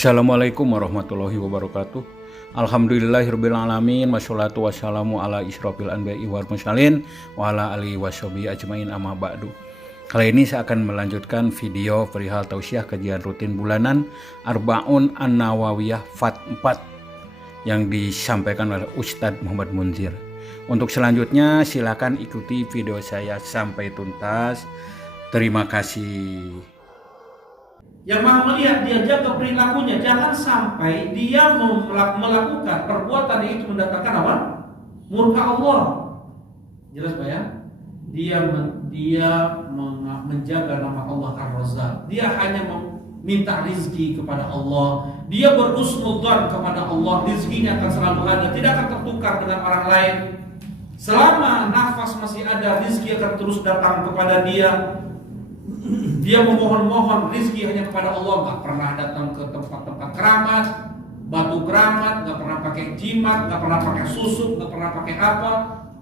Assalamualaikum warahmatullahi wabarakatuh. Alhamdulillahirabbil alamin wassalatu wassalamu ala isyrofil anbiya'i wal mursalin wa ala alihi washabihi ajmain amma ba'du. Kali ini saya akan melanjutkan video perihal tausiah kajian rutin bulanan Arbaun An-Nawawiyah Fat 4 yang disampaikan oleh Ustadz Muhammad Munzir. Untuk selanjutnya silakan ikuti video saya sampai tuntas. Terima kasih. Yang Maha melihat, dia jaga perilakunya. Jangan sampai dia melakukan perbuatan yang itu mendatangkan apa? Murka Allah. Jelas Pak ya? Dia menjaga nama Allah Ar-Razzaq. Dia hanya meminta rizki kepada Allah. Dia berhusnudzan kepada Allah. Rizkinya akan selalu ada, tidak akan tertukar dengan orang lain. Selama nafas masih ada, rizki akan terus datang kepada dia. Dia memohon-mohon rizki hanya kepada Allah, nggak pernah datang ke tempat-tempat keramat, batu keramat, nggak pernah pakai jimat, nggak pernah pakai susuk, nggak pernah pakai apa,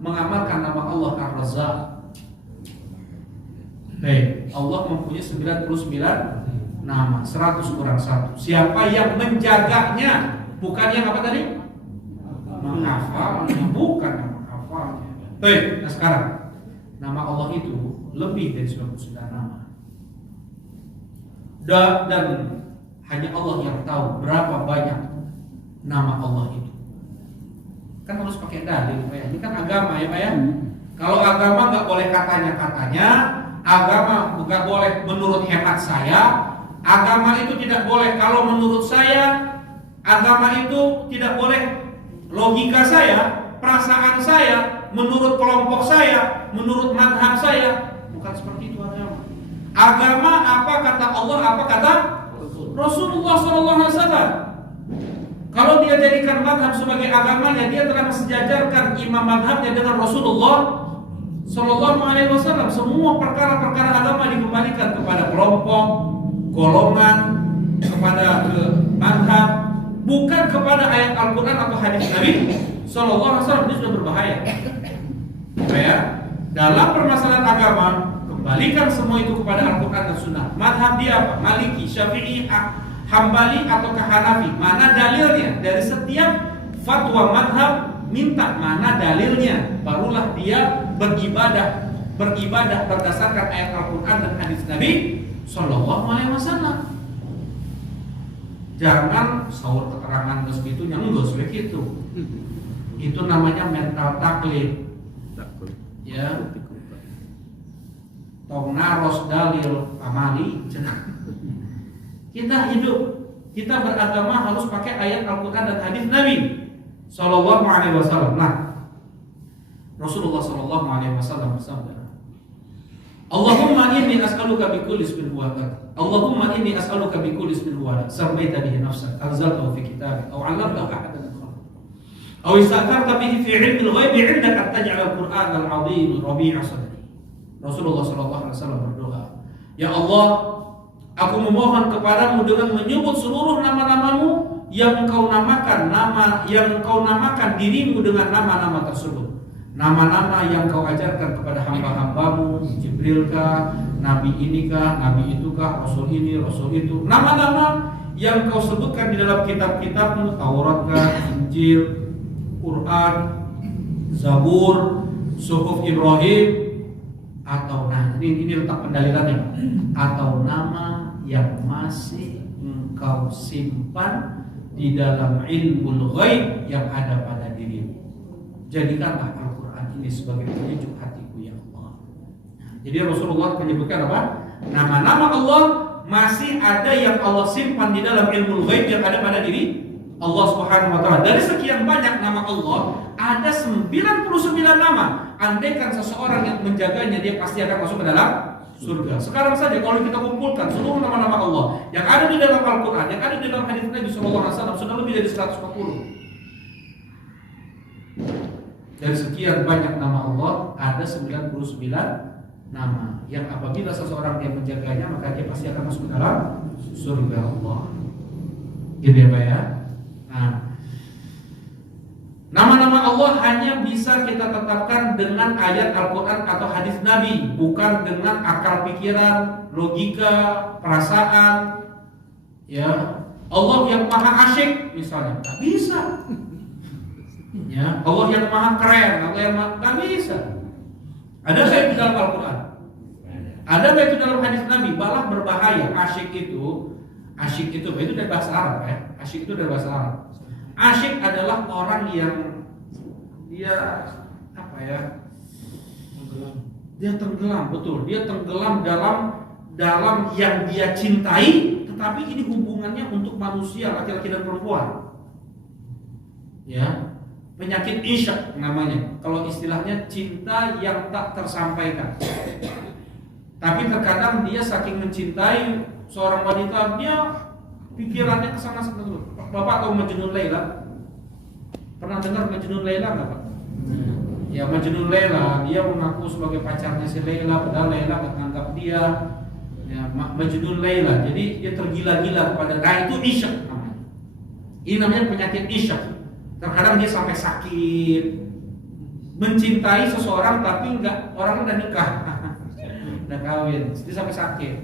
mengamalkan nama Allah Ar-Razzaq. Baik, Allah mempunyai 99 nama, 100 kurang 1. Siapa yang menjaganya? Bukan yang apa tadi? Menghafalnya, bukan yang menghafalnya. Baik, nah sekarang nama Allah itu lebih dari 99 nama. Dan hanya Allah yang tahu berapa banyak nama Allah itu. Kan harus pakai dalil Pak ya. Ini kan agama ya Pak ya. Kalau agama nggak boleh katanya, agama nggak boleh menurut hemat saya, agama itu tidak boleh kalau menurut saya, agama itu tidak boleh logika saya, perasaan saya, menurut kelompok saya, menurut madhab saya. Bukan seperti itu agama. Agama apa kata Allah, apa kata Rasulullah SAW. Kalau dia jadikan madhab sebagai agamanya, dia telah mensejajarkan imam madhabnya dengan Rasulullah SAW. Semua perkara-perkara agama dikembalikan kepada kelompok, golongan, kepada madhab, bukan kepada ayat Al-Quran atau hadis Nabi SAW. Ini sudah berbahaya. Ya, dalam permasalahan agama, kembalikan semua itu kepada Al-Quran dan Sunnah. Madhab dia apa? Maliki, Syafi'i, Hambali atau Hanafi. Mana dalilnya? Dari setiap fatwa madhab minta mana dalilnya. Barulah dia beribadah berdasarkan ayat Al-Quran dan hadis Nabi Sallallahu Alaihi Wasallam. Jangan sahur keterangan begitu, nyanggus begitu. Itu namanya mental taklid. Ya. Tong naros dalil amali. Kita hidup, kita beragama harus pakai ayat Al-Quran dan hadis Nabi Sallallahu Alaihi Wasallam. Nah, Rasulullah Sallallahu Alaihi Wasallam bersabda, Allahumma inni as'aluka bi kulli ismin huwa lak. Allahumma inni as'aluka bi kulli ismin huwa lak. Sammaita bihi nafsak, anzaltahu fi kitabik, aw 'allamtahu ahadan min khalqik, aw ista'tharta bihi fi 'ilmi al-ghaib 'indaka an taj'ala al-Qur'an al-'azim rabi'a sadri. Rasulullah SAW berdoa, Ya Allah, aku memohon kepadamu dengan menyebut seluruh nama-namamu yang engkau namakan, dirimu dengan nama-nama tersebut. Nama-nama yang kau ajarkan kepada hamba-hambamu, Jibril kah, Nabi ini kah, Nabi itu kah, Rasul ini, Rasul itu. Nama-nama yang kau sebutkan di dalam kitab-kitabmu, Taurat kah, Injil, Quran, Zabur, Suhuf Ibrahim, atau ini letak pendalilannya, atau nama yang masih engkau simpan di dalam ilmu ghaib yang ada pada dirimu. Jadikanlah Al-Quran ini sebagai petunjuk hatiku ya Allah. Jadi Rasulullah menyebutkan apa? Nama-nama Allah masih ada yang Allah simpan di dalam ilmu ghaib yang ada pada diri Allah Subhanahu wa taala. Dari sekian banyak nama Allah, ada 99 nama. Andaikan seseorang yang menjaganya, dia pasti akan masuk ke dalam surga. Sekarang saja kalau kita kumpulkan seluruh nama-nama Allah yang ada di dalam Al-Quran, yang ada di dalam hadis Nabi SAW, sudah lebih dari 140. Dari sekian banyak nama Allah, ada 99 nama yang apabila seseorang yang menjaganya, maka dia pasti akan masuk ke dalam surga Allah. Gitu ya Pak ya. Nah, nama-nama Allah hanya bisa kita tetapkan dengan ayat Al-Quran atau hadis Nabi, bukan dengan akal pikiran, logika, perasaan, ya, Allah yang maha asyik misalnya, nggak bisa. Ya, Allah yang maha keren, Allah yang maha, nggak bisa. Ada nggak itu dalam Al-Quran? Ada nggak itu dalam hadis Nabi? Malah berbahaya. Asyik itu dari bahasa Arab ya. Asyik itu dari bahasa Arab. Asyik adalah orang yang dia apa ya? Dia tenggelam, betul. Dia tenggelam dalam yang dia cintai, tetapi ini hubungannya untuk manusia, laki-laki dan perempuan. Ya, penyakit isyak namanya. Kalau istilahnya cinta yang tak tersampaikan. Tapi terkadang dia saking mencintai seorang wanita, dia pikirannya kesana dulu. Bapak tahu Majnun Laila? Pernah dengar Majnun Laila nggak Pak? Ya, Majnun Laila, dia mengaku sebagai pacarnya si Laila, padahal Laila nggak menganggap dia. Ya, Majnun Laila. Jadi dia tergila-gila kepada. Nah, itu isyak namanya. Ini namanya penyakit isyak. Terkadang dia sampai sakit, mencintai seseorang tapi enggak, orangnya udah nikah, udah kawin, dia sampai sakit.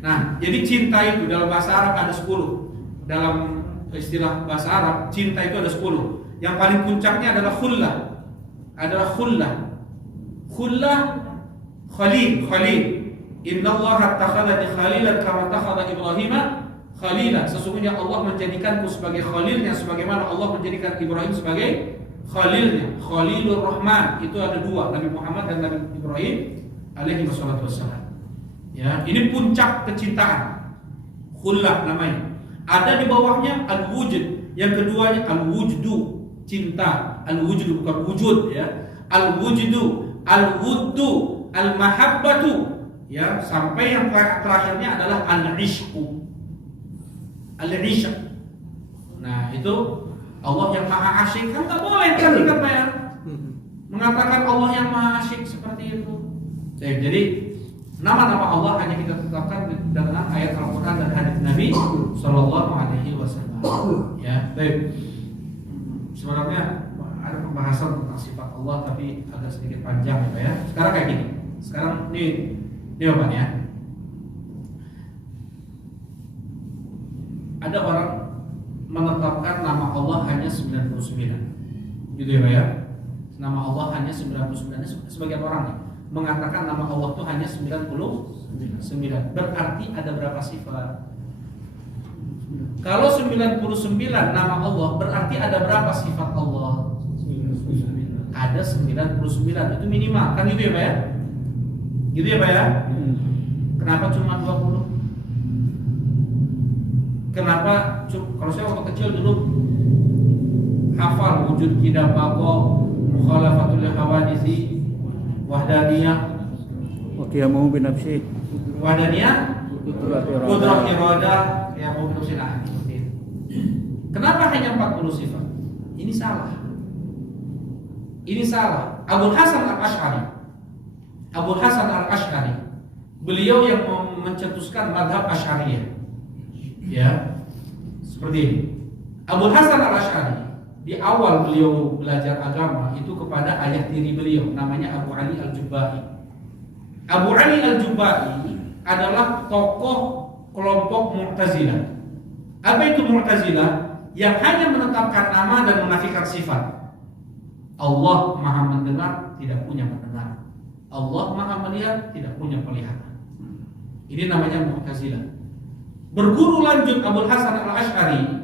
Nah, jadi cinta itu dalam bahasa Arab ada 10. Dalam istilah bahasa Arab, cinta itu ada 10. Yang paling puncaknya adalah khullah. Khullah, khalil. Innallaha takhadha khalilan kama takhadha Ibrahim khalila. Sesungguhnya Allah menjadikanku sebagai khalilnya sebagaimana Allah menjadikan Ibrahim sebagai khalilnya. Khalilur Rahman itu ada 2, Nabi Muhammad dan Nabi Ibrahim alaihi wassalam. Ya, ini puncak kecintaan. Khullah namanya. Ada di bawahnya al-wujud. Yang keduanya al-wujdu, cinta. Al-wujdu bukan wujud ya. Al-wujdu, al-wuddu, al-mahabbatu. Ya, sampai yang terakhirnya adalah al-ishqu. Al-ishq. Nah, itu Allah yang maha asyik kan enggak boleh kan ya. Mengatakan Allah yang maha asyik seperti itu. Jadi nama-nama Allah hanya kita tetapkan dengan ayat Al-Quran dan hadis Nabi Sallallahu Alaihi Wasallam. Ya, baik. Sebenarnya ada pembahasan tentang sifat Allah tapi agak sedikit panjang ya. Sekarang kayak gini. Sekarang ini Bapak ya. Ada orang menetapkan nama Allah hanya 99. Gitu ya Pak ya. Nama Allah hanya 99. Sebagian orang nih mengatakan nama Allah itu hanya 99. Berarti ada berapa sifat? Kalau 99 nama Allah, berarti ada berapa sifat Allah? Ada 99, itu minimal. Kan gitu ya Pak ya? Gitu ya Pak ya? Kenapa cuma 20? Kenapa? Kalau saya waktu kecil dulu hafal wujud kidam bako, mukhalafatul hawadisi, wahdaniyah, Waqiyamu binafsi, wahdaniyah, qudrah iradah, ya mau berusaha. Kenapa hanya 40 sifat? Ini salah. Abul Hasan al-Ash'ari, beliau yang mencetuskan madhab Asy'ariyah. Ya, seperti ini. Abul Hasan al-Ash'ari di awal beliau belajar agama itu kepada ayah tiri beliau, namanya Abu Ali al-Jubba'i. Abu Ali al-Jubba'i adalah tokoh kelompok Mu'tazilah. Apa itu Mu'tazilah? Yang hanya menetapkan nama dan menafikan sifat. Allah Maha mendengar, tidak punya pendengar. Allah Maha melihat, tidak punya penglihatan. Ini namanya Mu'tazilah. Berguru lanjut Abul Hasan al-Ash'ari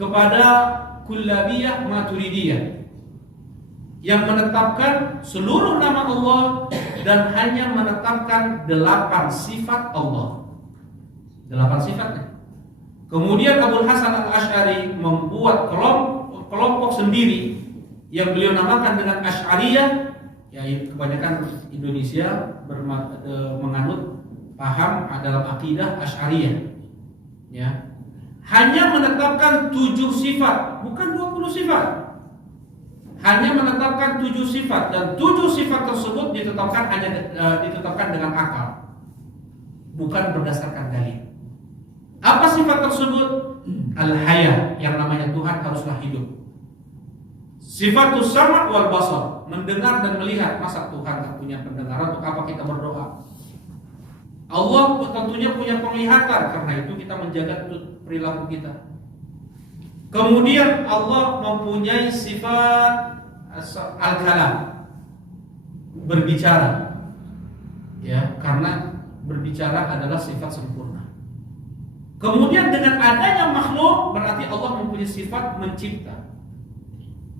kepada Kullabiyah Maturidiyah yang menetapkan seluruh nama Allah dan hanya menetapkan 8 sifat Allah. 8 sifatnya. Kemudian Abul Hasan al-Ash'ari membuat kelompok sendiri yang beliau namakan dengan Asy'ariyah. Ya, kebanyakan Indonesia menganut paham dalam akidah Asy'ariyah. Ya, hanya menetapkan 7 sifat, bukan 20 sifat. Hanya menetapkan 7 sifat dan 7 sifat tersebut ditetapkan dengan akal, bukan berdasarkan dalil. Apa sifat tersebut? Al-Haya, yang namanya Tuhan haruslah hidup. Sifatus Sama' wal Basar, mendengar dan melihat. Masa Tuhan tak punya pendengaran? Untuk apa kita berdoa? Allah tentunya punya penglihatan, karena itu kita menjaga perilaku kita. Kemudian Allah mempunyai sifat al-kalam, berbicara. Ya, karena berbicara adalah sifat sempurna. Kemudian dengan adanya makhluk, berarti Allah mempunyai sifat mencipta.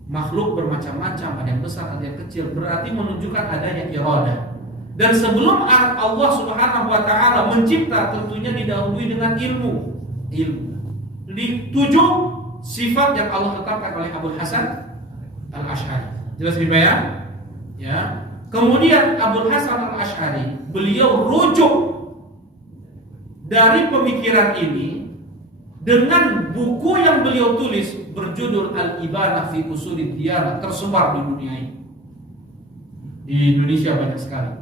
Makhluk bermacam-macam, ada yang besar, ada yang kecil, berarti menunjukkan adanya iradah. Dan sebelum Allah Subhanahu wa taala mencipta, tentunya didahului dengan ilmu. Di 7 sifat yang Allah tetapkan oleh Abu Hasan Al-Asy'ari. Jelas ini ya? Ya. Kemudian Abu Hasan Al-Asy'ari, beliau rujuk dari pemikiran ini dengan buku yang beliau tulis berjudul Al-Ibanah fi Ushulid Diyanah, tersebar di dunia ini. Di Indonesia banyak sekali.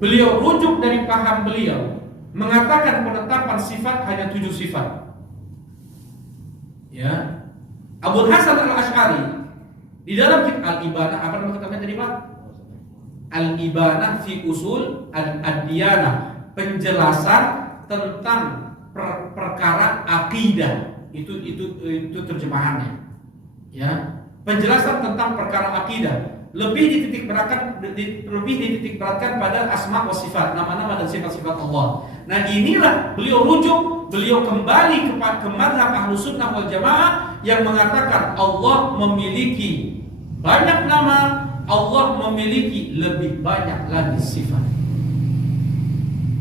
Beliau rujuk dari paham beliau, mengatakan penetapan sifat hanya 7 sifat. Ya. Abu Hasan Al-Asy'ari di dalam kitab Al-Ibanah, apa nama kitabnya tadi, Pak? Al-Ibanah fi Ushul Ad-Diyanah, penjelasan tentang perkara akidah. Itu terjemahannya. Ya. Penjelasan tentang perkara akidah. Lebih dititik beratkan pada asma wa sifat, nama-nama dan sifat-sifat Allah. Nah, inilah beliau rujuk, beliau kembali ke mazhab Ahlus Sunnah wal Jamaah yang mengatakan Allah memiliki banyak nama, Allah memiliki lebih banyak lagi sifat.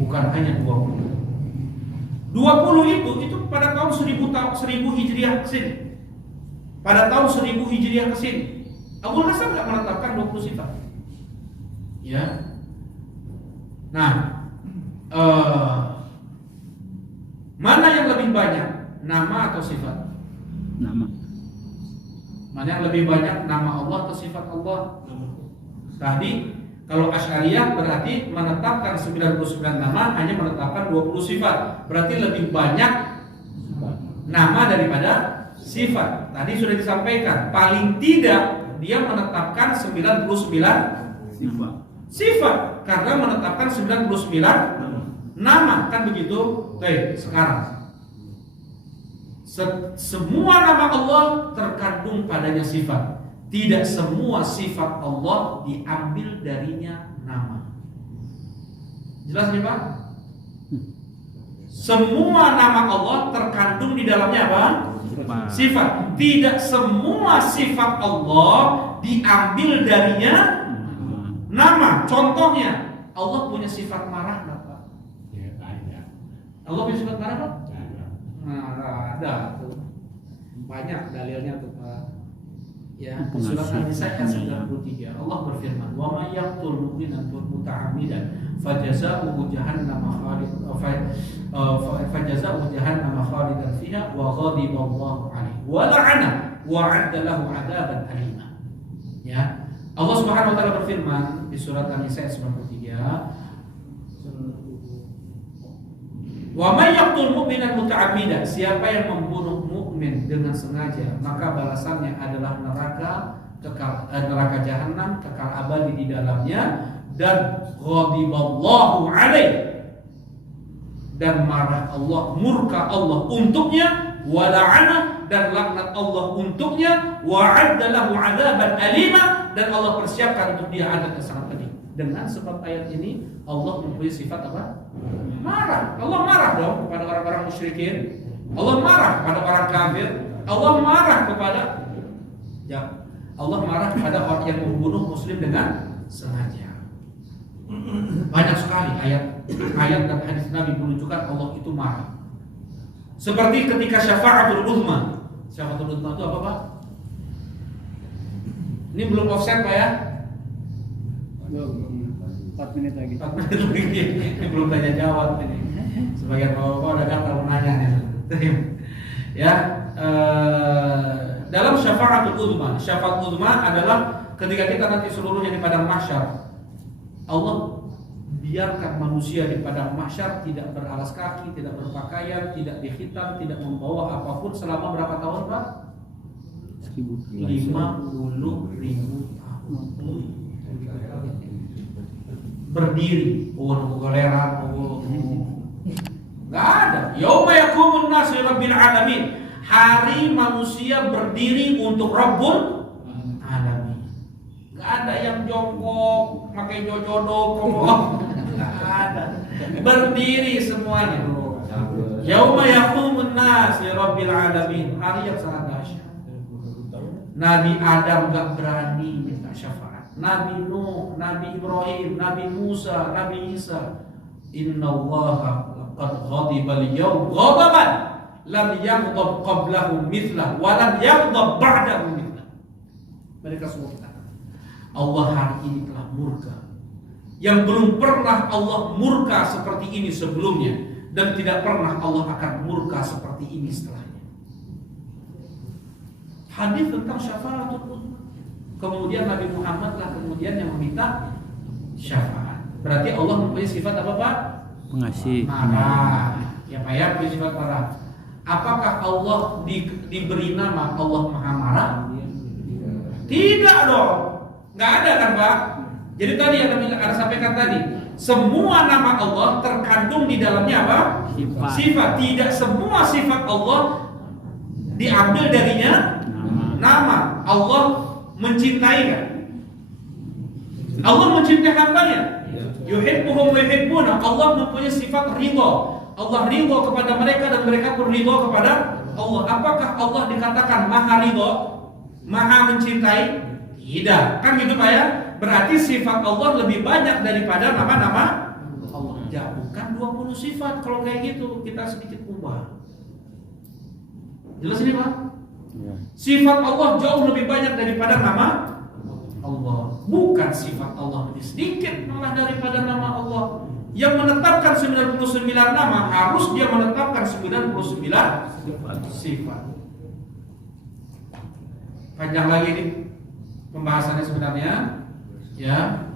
Bukan hanya 20. 20 itu pada tahun 1000 Hijriah ke sini. Pada tahun 1000 Hijriah ke sini. Abu Hasan tidak menetapkan 20 sifat. Ya. Nah, mana yang lebih banyak, nama atau sifat? Nama. Mana yang lebih banyak, nama Allah atau sifat Allah? Tadi kalau Asy'ariyah berarti menetapkan 99 nama, hanya menetapkan 20 sifat. Berarti lebih banyak nama daripada sifat. Tadi sudah disampaikan, paling tidak dia menetapkan 99 sifat karena menetapkan 99 nama, kan begitu? Oke, sekarang semua nama Allah terkandung padanya sifat. Tidak semua sifat Allah diambil darinya nama. Jelas nih, Pak? Semua nama Allah terkandung di dalamnya apa? Sifat. Tidak semua sifat Allah diambil darinya nama. Contohnya, Allah punya sifat marah nggak, Pak? Ya, ada. Allah punya sifat marah, Pak? Ada. Nah, ada tuh. Banyak dalilnya tuh, Pak. Ya, surat An-Nisa ayat 93 Allah berfirman, "Wa may yaqtul mu'minan muta'ammidan fajazaohu jahannam khalidan fiha wa ghadiba Allahu 'alaihi wa la'ana wa 'adda lahu 'adaban alima." Ya. Allah Subhanahu wa taala berfirman di surat An-Nisa ayat 93, "Wa may yaqtul mu'minan muta'ammidan," siapa yang membunuh mukmin dengan sengaja, maka balasannya adalah neraka jahanam, kekal abadi di dalamnya, dan ghadiballahu alaihi, dan marah Allah, murka Allah untuknya, wa la'ana, dan laknat Allah untuknya, wa 'adda lahu 'adzaban alima, dan Allah persiapkan untuk dia azab yang sangat pedih. Dengan sebab ayat ini Allah mempunyai sifat apa? Marah. Allah marah dong kepada orang-orang musyrikin. Allah marah pada orang kafir. Allah marah kepada Allah marah kepada orang yang membunuh muslim dengan sengaja. Banyak sekali ayat dan hadis Nabi menunjukkan Allah itu marah. Seperti ketika syafa'atul uzma. Syafa'atul uzma itu apa, Pak? Ini belum offset, Pak, ya? 4 menit lagi. 4 menit lagi. Ini belum tanya jawab ini. Sebagian bapak-bapak udah daftar menanya nih. Ya, dalam syafa'atul uzma, syafa'atul uzma adalah ketika kita nanti seluruhnya di padang mahsyar, Allah biarkan manusia di padang mahsyar tidak beralas kaki, tidak berpakaian, tidak dihitam, tidak membawa apapun selama berapa tahun, Pak? 50.000 tahun. berdiri, nunggu galeran, nggak ada. Yauma yaqumun nas li rabbil alamin. Hari manusia berdiri untuk Rabbul Alamin. Nggak ada yang jongkok, pakai jodoh, nggak ada. Berdiri semuanya. Yauma yaqumun nas li rabbil alamin. Hari yang sangat dahsyat. Nabi Adam nggak berani minta syafaat. Nabi Nuh, Nabi Ibrahim, Nabi Musa, Nabi Isa. Innallaha laqad ghadiba al-yawm ghadaban lam yaghdab qablahu mithlah wa lam yaghdab ba'dahu mithlah. Mereka semua katakan, Allah hari ini telah murka. Yang belum pernah Allah murka seperti ini sebelumnya, dan tidak pernah Allah akan murka seperti ini setelahnya. Hadis tentang syafaatul uzma. Kemudian Nabi Muhammad lah kemudian yang meminta syafaat. Berarti Allah mempunyai sifat apa, Pak? Pengasih. Marah. Ya Pak ya, punya sifat marah. Apakah Allah diberi nama Allah Maha Marah? Tidak dong. Nggak ada kan, Pak? Jadi tadi yang kami ada sampaikan tadi, semua nama Allah terkandung di dalamnya apa? Sifat. Tidak semua sifat Allah diambil darinya nama. Allah mencintai kan? Allah mencintai hambanya. Yuhibbuhum wa yuhibbuna. Allah mempunyai sifat ridha. Allah ridha kepada mereka dan mereka pun ridha kepada Allah. Apakah Allah dikatakan maha ridha, maha mencintai? Tidak. Kan gitu Pak ya? Berarti sifat Allah lebih banyak daripada nama-nama Allah. Bukan 20 sifat. Kalau kayak gitu kita sedikit ubah. Jelas ini Pak? Sifat Allah jauh lebih banyak daripada nama Allah. Bukan sifat Allah lebih sedikit malah daripada nama Allah. Yang menetapkan 99 nama harus dia menetapkan 99 sifat. Panjang lagi nih pembahasannya sebenarnya. Ya.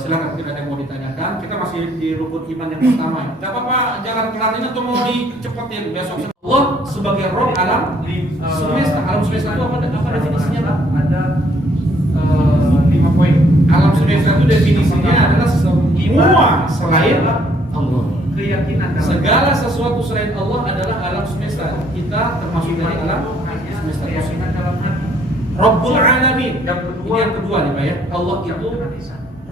Silakan tidak ada yang mau ditanyakan. Kita masih di rukun iman yang pertama ya. Gak apa-apa jalan pelan ini atau mau dicepetin besok. Allah sebagai Rob alam semesta. Alam semesta itu apa definisinya Pak? Ada 5 poin. Alam semesta itu definisinya adalah semua selain Allah. Keyakinan segala sesuatu selain Allah adalah alam semesta. Kita termasuk dari alam semesta. Keyakinan dalam hati. Rabbul Alamin. Yang kedua nih Pak ya. Allah itu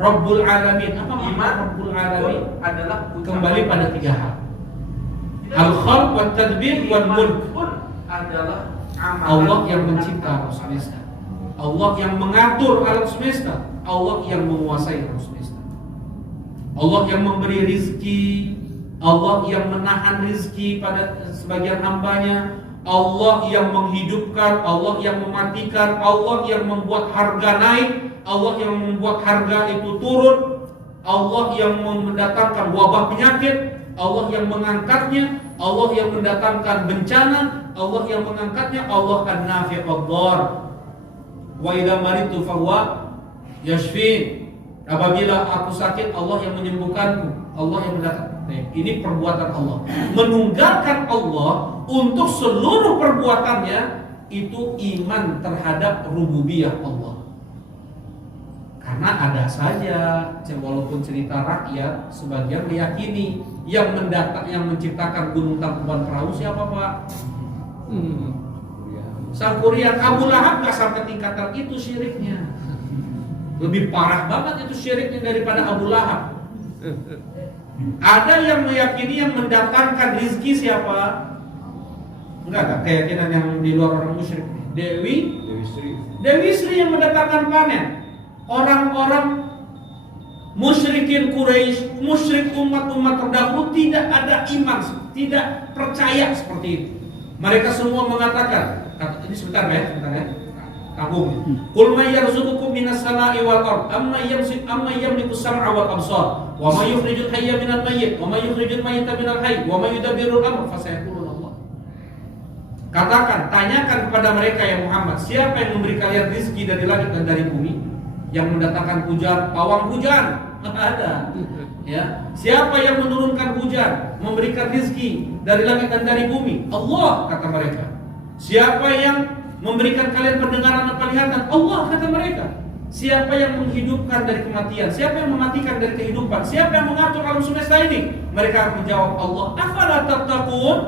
Rabbul Alamin. Apa iman Rabbul Alamin? Adalah kembali pada 3 hal. Al-Khalq wa Tadbir wa Mulk. Adalah Allah yang mencipta alam semesta. Allah yang mengatur alam semesta. Allah yang menguasai alam semesta. Allah yang memberi rizki. Allah yang menahan rizki pada sebagian hambanya. Allah yang menghidupkan, Allah yang mematikan, Allah yang membuat harga naik, Allah yang membuat harga itu turun, Allah yang mendatangkan wabah penyakit, Allah yang mengangkatnya, Allah yang mendatangkan bencana, Allah yang mengangkatnya, Allah an-nafi' ad-dar. Wa idza maritu fa huwa yashfin. Apabila aku sakit, Allah yang menyembuhkanku, Allah yang mendatangkan. Ini perbuatan Allah. Menunggalkan Allah untuk seluruh perbuatannya itu iman terhadap rububiyah Allah. Karena ada saja walaupun cerita rakyat sebagian meyakini yang menciptakan gunung Tangkuban Perahu siapa Pak? Sang Kurian. Abu Lahab gak sampai tingkatan itu syiriknya. Lebih parah banget itu syiriknya daripada Abu Lahab. Ada yang meyakini yang mendatangkan rizki siapa? Enggak keyakinan yang di luar orang musyrik. Dewi Sri yang mendatangkan panen. Orang-orang musyrikin Quraisy, musyrik umat-umat terdahulu tidak ada iman, tidak percaya seperti itu. Mereka semua mengatakan, ini sebentar ya. Tanggung. Qul may yarzuqukum minas sama'i wal ard amma yamliku sam'a wal absar wa may yukhrijul hayya minal mayyit wa may yukhrijul mayyita minal hayy wa may yudabbirul amr fasayaquluna Allah. Katakan, tanyakan kepada mereka ya Muhammad, siapa yang memberi kalian rezeki dari langit dan dari bumi, yang mendatangkan hujan, pawang hujan? Ada. Ya, siapa yang menurunkan hujan, memberikan rezeki dari langit dan dari bumi? Allah, kata mereka. Siapa yang memberikan kalian pendengaran dan penglihatan? Allah, kata mereka. Siapa yang menghidupkan dari kematian? Siapa yang mematikan dari kehidupan? Siapa yang mengatur alam semesta ini? Mereka menjawab Allah. Afala tattaqun?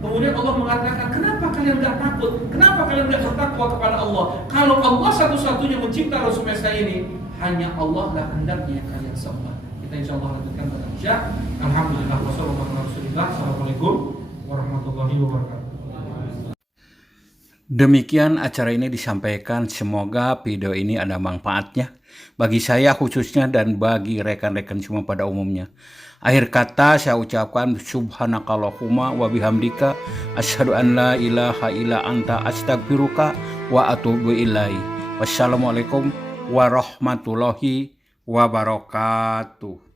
Kemudian Allah mengatakan, kenapa kalian gak takut? Kenapa kalian gak bertakwa kepada Allah? Kalau Allah satu-satunya mencipta alam semesta ini, hanya Allah lah hendaknya kalian sembah. Kita insya Allah lanjutkan pada Isya. Alhamdulillah wassalamualaikum warahmatullahi wabarakatuh. Assalamualaikum warahmatullahi wabarakatuh. Demikian acara ini disampaikan, semoga video ini ada manfaatnya bagi saya khususnya dan bagi rekan-rekan semua pada umumnya. Akhir kata saya ucapkan subhanakallahumma wa bihamdika asyhadu an la ilaha illa anta astaghfiruka wa atubu ilaihi. Wassalamualaikum warahmatullahi wabarakatuh.